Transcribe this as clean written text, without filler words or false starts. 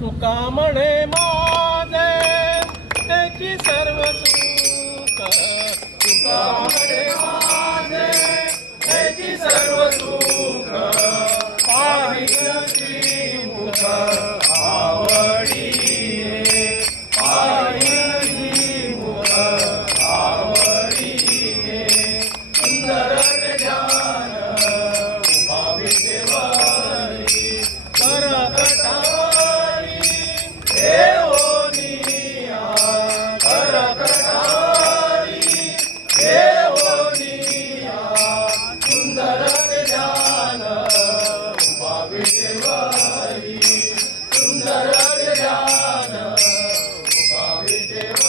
तुका म्हणे माझे त्याची सर्व सुख, तुका म्हणे माझे त्याची सर्व सुख, पाहिलची मुख आवडीने, पाहिलची मुख आवडीने, सुंदर ध्यान उभावी देवारी करकटारी देवोनिया, करकटारी देवोनिया, सुंदर ध्यान उभावी देवारी, सुंदर ध्यान उभावी देवारी.